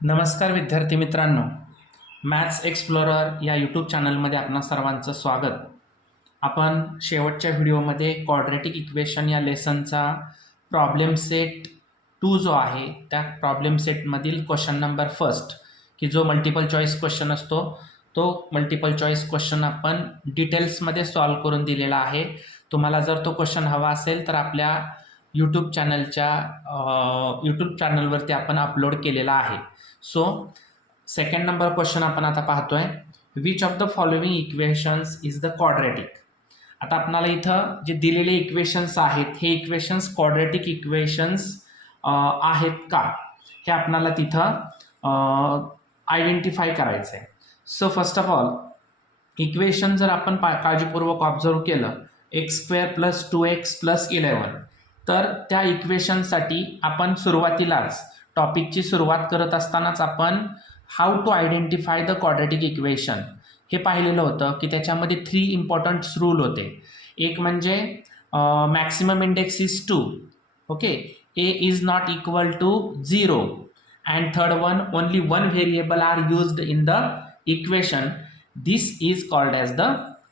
नमस्कार विद्यार्थी मित्रांनो, मॅथ्स एक्सप्लोरर या यूट्यूब चॅनलमध्ये आपणा सर्वांचं स्वागत. आपण शेवटच्या व्हिडिओमध्ये क्वाड्रॅटिक इक्वेशन या लेसनचा प्रॉब्लेम सेट 2 जो आहे त्या प्रॉब्लेम सेटमधील क्वेश्चन नंबर फर्स्ट की जो मल्टिपल चॉईस क्वेश्चन असतो तो मल्टिपल चॉईस क्वेश्चन आपण डिटेल्समध्ये सॉल्व करून दिलेला आहे. तुम्हाला जर तो क्वेश्चन हवा असेल तर आपल्या यूट्यूब चॅनलवरती आपण अपलोड केलेला आहे. सो सेकंड नंबर क्वेश्चन आपण आता पाहतोय. Which of the following equations is the quadratic. आता आपल्याला इथं जे दिलेले इक्वेशन्स आहेत हे इक्वेशन्स क्वाड्रॅटिक इक्वेशन्स आहेत का हे आपल्याला तिथं आयडेंटिफाय करायचं आहे. So first of all equation जर आपण काळजीपूर्वक ऑब्झर्व केलं x² + 2x + 11 तर त्या इक्वेशनसाठी आपण सुरुवातीलाच टॉपिकची सुरुवात करत असतानाच आपण how to identify the quadratic equation हे पाहिलेलं होतं की त्याच्यामध्ये 3 इम्पॉर्टंट रूल होते. एक म्हणजे maximum index is 2, okay, a is not equal to 0 and third one only one variable are used in the equation. This is called as the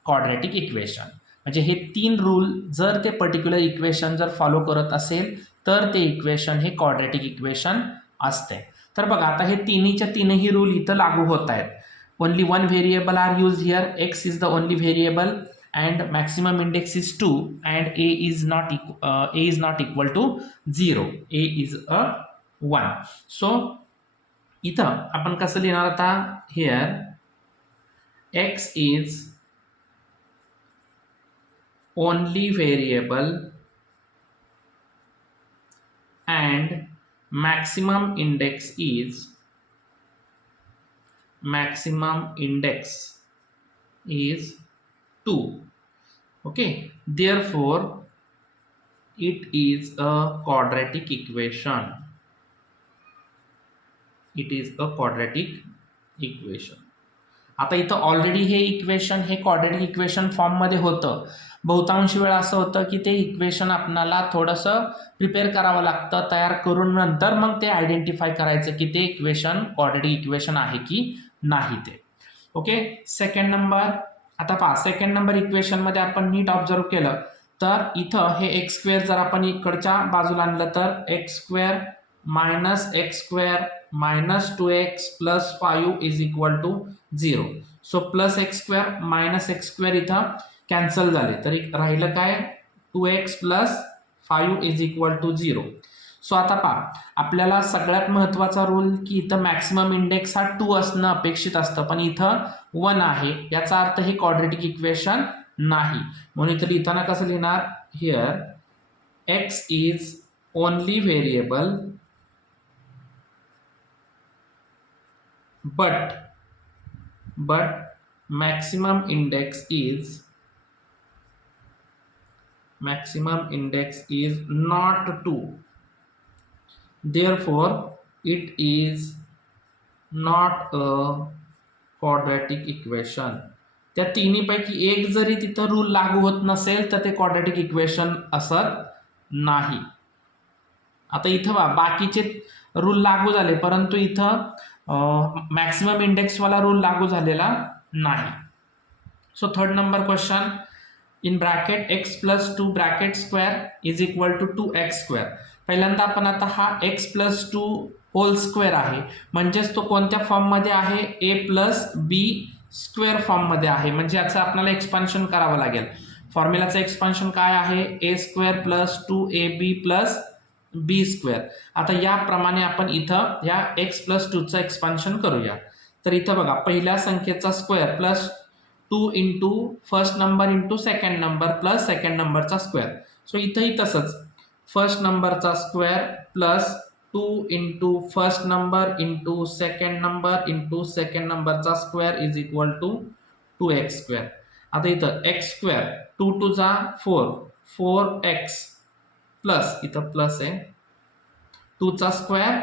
quadratic equation. म्हणजे हे 3 रूल जर ते पर्टिक्युलर इक्वेशन जर follow करत असेल तर ते equation हे क्वाड्रॅटिक इक्वेशन असते. तर बघा आता हे तिन्ही रूल इथं लागू होत आहेत. Only one variable are use here. X is the only variable and maximum index is 2 and A is not equal to 0. A is a 1. So इथं आपण कसं लिहिणार आता here X is only variable and maximum index is 2. Okay, therefore it is a quadratic equation. आता इथं already हे equation हे quadratic equation फॉर्ममध्ये होतं. बहुतांश वेळा असं होतं की ते इक्वेशन आपल्याला थोडंसं प्रिपेअर करावं लागतं, तयार करून नंतर मग ते आयडेंटिफाय करायचं की ते इक्वेशन क्वाड्रॅटिक इक्वेशन आहे की नाही ते. ओके, सेकंड नंबर आता पहा, सेकंड नंबर इक्वेशनमध्ये आपण नीट ऑब्झर्व केलं तर इथं हे x² जर आपण इकडच्या बाजूला आणलं तर x² - x² - 2x + 5 is equal to 0. So +x² - x² इथं कॅन्सल झाले तरी राहिलं काय 2x + 5 is equal to 0. So आता पहा आपल्याला सगळ्यात महत्त्वाचा रूल की इथं मॅक्सिमम इंडेक्स हा 2 असणं अपेक्षित असतं पण इथं 1 आहे. याचा अर्थ हे क्वाड्रॅटिक इक्वेशन नाही. म्हणून इथं लिहिताना कसं लिहिणार here x is only variable but maximum index is not 2. Therefore it is not a quadratic equation. त्या तिन्हीपैकी एक जरी तिथं रूल लागू होत नसेल तर ते क्वाड्रॅटिक इक्वेशन असत नाही. आता इथं बाकीचे रूल लागू झाले परंतु इथं मॅक्सिमम इंडेक्सवाला रूल लागू झालेला नाही. So third number question in bracket x + 2 bracket square is equal to 2x². पहिल्यांदा आपण आता हा x + 2 होल स्क्वेअर आहे म्हणजेच तो कोणत्या फॉर्ममध्ये आहे a + b² फॉर्ममध्ये आहे. म्हणजे याचं आपल्याला एक्सपान्शन करावं लागेल. फॉर्म्युलाचं एक्सपान्शन काय आहे a² + 2ab + b². आता याप्रमाणे आपण इथं या x + 2चं एक्सपान्शन करूया. तर इथं बघा पहिल्या संख्येचा square plus 2 into first number into second number plus second नंबरचा स्क्वेअर. सो इथंही तसंच फर्स्ट नंबरचा square plus 2 into first number into second number into second नंबरचा square is equal to 2x². आता इथं x², 2 × 2 = 4, 4x प्लस इथं plus आहे 2चा square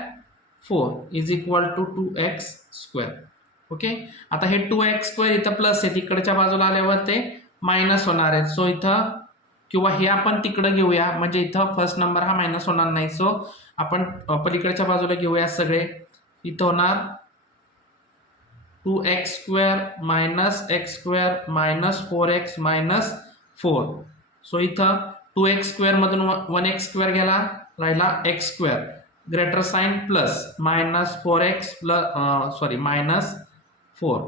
4 is equal to 2x². Okay, आता हे 2x² इथं प्लस आहे तिकडच्या बाजूला आल्यावर ते मायनस होणार आहे. सो इथं किंवा हे आपण तिकडं घेऊया म्हणजे इथं फर्स्ट नंबर हा मायनस होणार नाही. सो आपण पलीकडच्या बाजूला घेऊया सगळे इथं होणार 2x² minus x² minus 4x minus 4. So इथं 2x² मधून 1x² गेला, राहिला x² greater sign plus minus 4x plus minus 4.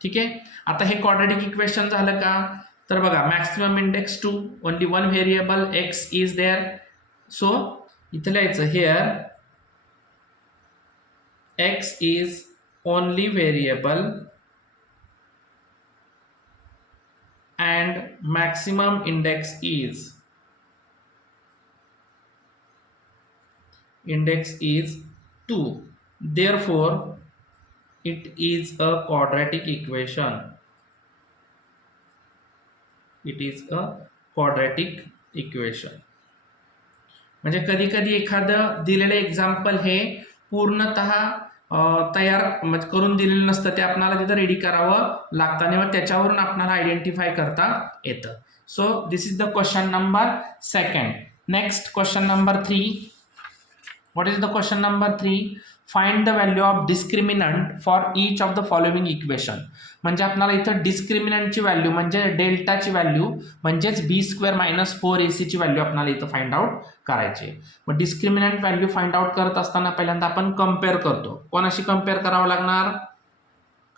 ठीक आहे. आता हे क्वाड्रॅटिक इक्वेशन झालं का? तर बघा maximum index 2, only one variable x is there. So इथं लिहायचं here x is only variable and maximum index is 2. Therefore it is a quadratic equation. It is a quadratic equation. म्हणजे कधी कधी एखादं दिलेलं एक्झाम्पल हे पूर्णतः तयार म्हणजे करून दिलेलं नसतं, ते आपल्याला तिथं रेडी करावं लागतं आणि मग त्याच्यावरून आपल्याला आयडेंटिफाय करता येतं. So this is the question number 2. Next question number 3. What is the question number 3? Find the value of discriminant for each of the following equation. म्हणजे आपल्याला इथं डिस्क्रिमिनंटची व्हॅल्यू म्हणजे डेल्टाची व्हॅल्यू म्हणजेच b² मायनस 4ac ची value आपल्याला इथं find out करायची. मग डिस्क्रिमिनंट व्हॅल्यू फाइंड आउट करत असताना पहिल्यांदा आपण कम्पेअर करतो. कोणाशी कम्पेअर करावं लागणार?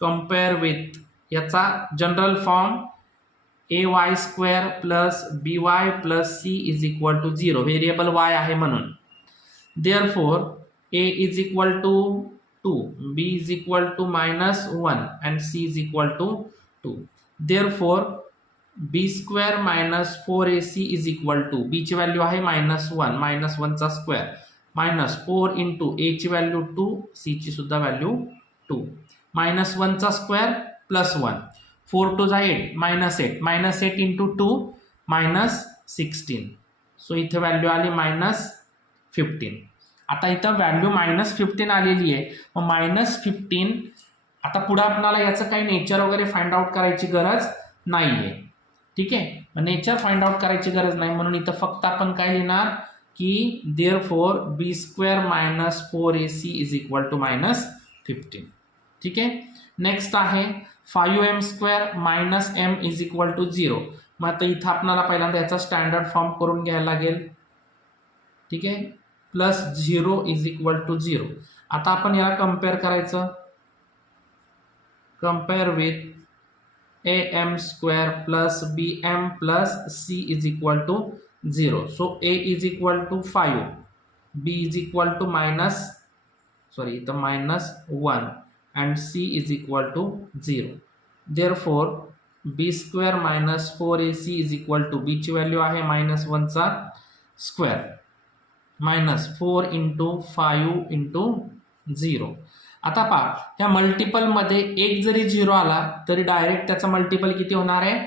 कम्पेअर विथ याचा general form ay² plus by plus c is equal to 0. Variable y आहे म्हणून. Therefore a is equal to 2, b is equal to minus 1 and c is equal to 2. Therefore b² minus 4ac is equal to b ची value आहे minus 1, minus 1 चा square minus 4 into a ची value 2, c ची सुद्धा value 2, minus 1 चा square plus 1, 4 2 जा 8, minus 8 into 2 minus 16. So इथे value आली -15. आता इथं व्हॅल्यू -15 आलेली आहे. मग -15 आता पुढे आपल्याला याचं काही नेचर वगैरे फाइंड आउट करायची गरज नाही आहे. ठीक आहे. मग नेचर फाइंड आउट करायची गरज नाही म्हणून इथं फक्त आपण काय लिहिणार की therefore b² minus 4ac is equal to -15. ठीक आहे. नेक्स्ट आहे 5m² minus m is equal to 0. मग आता इथं आपल्याला पहिल्यांदा याचा स्टँडर्ड फॉर्म करून घ्यायला लागेल. ठीक आहे. Plus 0 is equal to 0. आता आपण याला कम्पेअर करायचं. Compare with am² plus bm plus c is equal to 0. So a is equal to 5, b is equal to -1 and c is equal to 0. Therefore b² minus 4ac is equal to b ची value आहे -1 चा square minus 4 into 5 into 0. आता पहा ह्या मल्टिपलमध्ये एक जरी 0 आला तरी डायरेक्ट त्याचा मल्टिपल किती होणार आहे?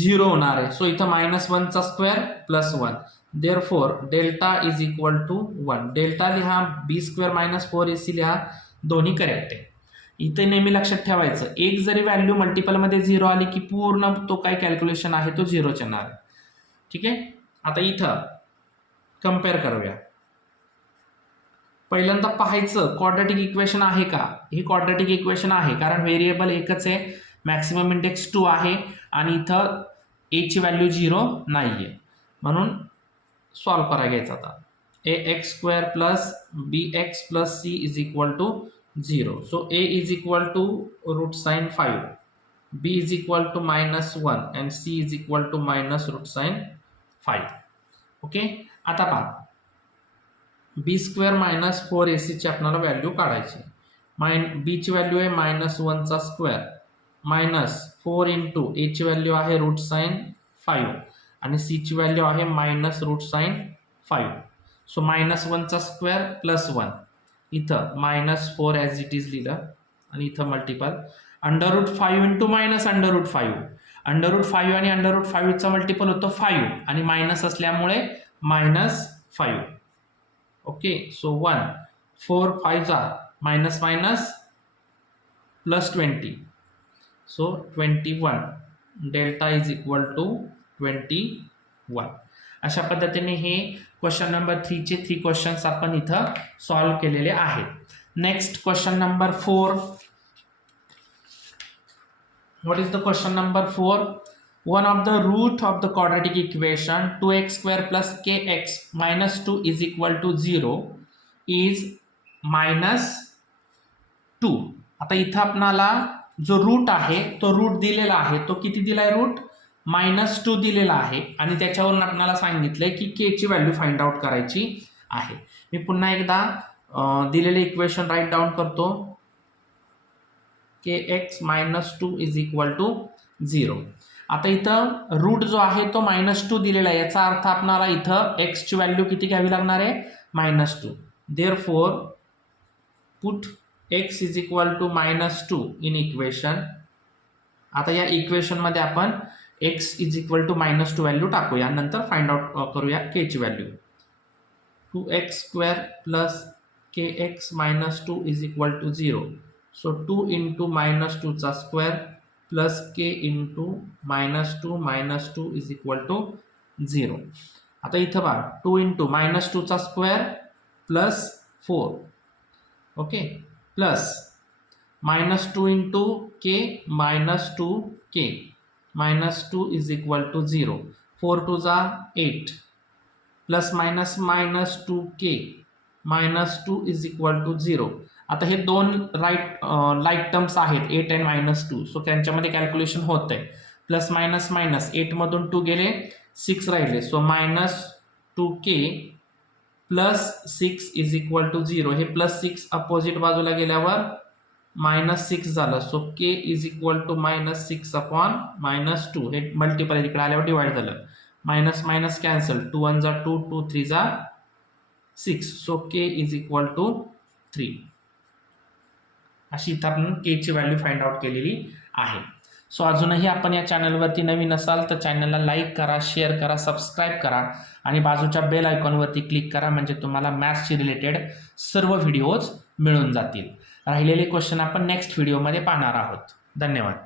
0 होणार आहे. सो इथं -1 चा square plus 1. Therefore delta is equal to 1. Delta लिहा, b² मायनस 4ac लिहा, दोन्ही करेक्ट आहे. इथे नेहमी लक्षात ठेवायचं एक जरी व्हॅल्यू मल्टिपलमध्ये 0 आली की पूर्ण तो काय कॅल्क्युलेशन आहे तो 0च येणार. ठीक आहे. आता इथं कम्पेअर करूया. पहिल्यांदा पाहायचं क्वाड्रॅटिक इक्वेशन आहे का? हे क्वाड्रॅटिक इक्वेशन आहे कारण व्हेरिएबल एकच आहे, मॅक्सिमम इंडेक्स 2 आहे आणि इथं a ची व्हॅल्यू 0 नाही आहे म्हणून सॉल्व्ह करायला घ्यायचं. आता ax² plus bx plus c is equal to 0. So a is equal to √5, b is equal to -1 and c is equal to -√5. Okay. आता पहा b² मायनस 4ac ची आपल्याला व्हॅल्यू काढायची. b ची व्हॅल्यू आहे -1 चा स्क्वेअर मायनस 4 इंटू a ची value आहे √5 आणि c ची व्हॅल्यू आहे -√5. सो -1 चा स्क्वेअर प्लस 1, इथं -4 ॲज इट इज लिहिलं आणि इथं मल्टिपल √5 इंटू मायनस √5. √5 आणि √5चा मल्टिपल होतं 5 आणि मायनस असल्यामुळे -5. ओके. सो 1 4 5 जा minus plus 20. So 21. Delta is equal to 21. अशा पद्धतीने हे क्वेश्चन नंबर 3 चे 3 क्वेश्चन्स आपण इथं सॉल्व्ह केलेले आहेत. Next question number 4. What is the question number 4? One of the root of the quadratic equation 2x square plus kx minus 2 is equal to 0 is minus 2. आता इथं आपणाला जो रूट आहे तो रूट दिलेला आहे, तो किती दिलाय रूट -2 दिलेला आहे आणि त्याच्यावरून आपल्याला सांगितलंय की के ची व्हॅल्यू फाइंड आउट करायची आहे. मी पुन्हा एकदा दिलेले इक्वेशन राईट डाऊन करतो. kx -2 is equal to 0. आता इथं रूट जो आहे तो -2 दिलेला आहे, याचा अर्थ आपल्याला इथं x ची व्हॅल्यू किती घ्यावी लागणार आहे -2. Therefore put x is equal to -2 in equation. आता या इक्वेशन मध्ये आपण x is equal to -2 value टाकूया, नंतर फाइंड आउट करूया k ची value. 2x square plus kx -2 is equal to 0. So 2 into -2 चा square plus k into -2 is equal to 0. आता इथं बघा 2 into -2 चा square plus 4, okay, plus -2 into k -2k -2 is equal to 0. 4 2 जा 8 plus -2k -2 is equal to 0. आता हे दोन like terms आहेत 8 आणि -2, सो त्यांच्यामध्ये कॅल्क्युलेशन होत आहे. प्लस मायनस मायनस 8 मधून 2 गेले 6 राहिले, so -2k plus 6 is equal to 0. हे प्लस 6 अपोजिट बाजूला गेल्यावर -6 झालं, so k is equal to -6 upon -2. हे मल्टिपल इकडे आल्यावर डिवाइड झालं. मायनस मायनस कॅन्सल, 2 1 जा 2 2 3 जा 6, so k is equal to 3. अशी इथं आपण के ची व्हॅल्यू फाइंड आउट केलेली आहे. सो अजूनही आपण या चॅनलवरती नवीन असाल तर चॅनलला लाईक करा, शेअर करा, सबस्क्राईब करा आणि बाजूच्या बेल आयकॉनवरती क्लिक करा, म्हणजे तुम्हाला मॅथ्सशी रिलेटेड सर्व व्हिडिओज मिळून जातील. राहिलेले क्वेश्चन आपण नेक्स्ट व्हिडिओमध्ये पाहणार आहोत. धन्यवाद.